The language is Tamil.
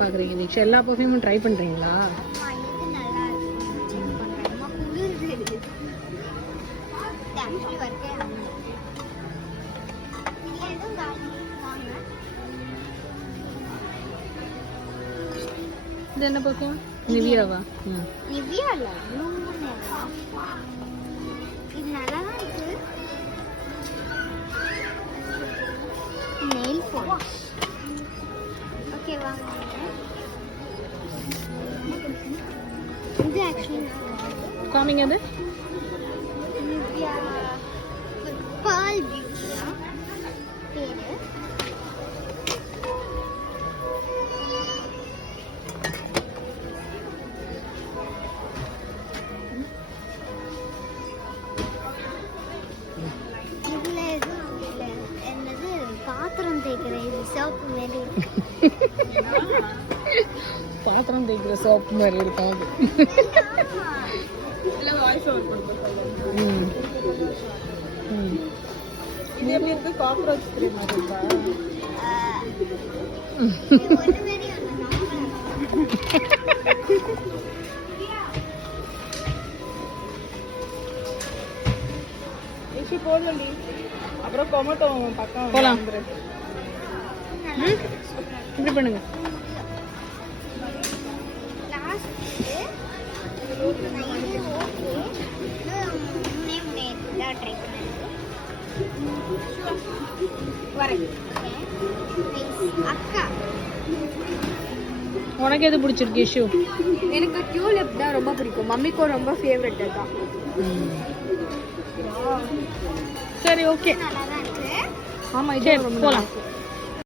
பார்க்குறீங்க தீக்ஷா? எல்லா பர்ஃப்யூமும் ட்ரை பண்ணுறீங்களா? இது என்ன பர்ஃப்யூம்? நிவியாவா? நிவியா இல்ல, இது நல்லா தான் இருக்கு. Nail polish. ஓகே வாங்க. இது ஆக்சுவலி காமிங்க அது. நிவியா பர்ல் பியூட்டியா பேரு. இதுல எதுவும் இல்லை. என்னது பாத்திரம் தேய்க்கிற இது சோப்பு மாதிரி இருக்கு. பாத்திரம் தேய்க்கிற சோப்பு மாதிரி இருக்கும் அது. இது எப்படி இருக்கு? காக்ரோச் கிரீம் மாதிரி இருக்கா? ஒரு மாதிரி இஷி போடலடி. அப்புறம் கொமட்டோ பக்கம் போலாம். வந்துரு. இப்படி பண்ணுங்க. லாஸ்ட் இது ஓகே. மூணே தான் ட்ரை பண்ணேன். வரேன். அக்கா உனக்கு எது பிடிச்சிருக்கு இஷ்யூ? எனக்கு டியூலிப் தான் ரொம்ப பிடிக்கும். மம்மிக்கும் ரொம்ப ஃபேவரட் தான். சரி ஓகே. நல்லா தான் இருக்கு. ஆமா, இது போலாம்.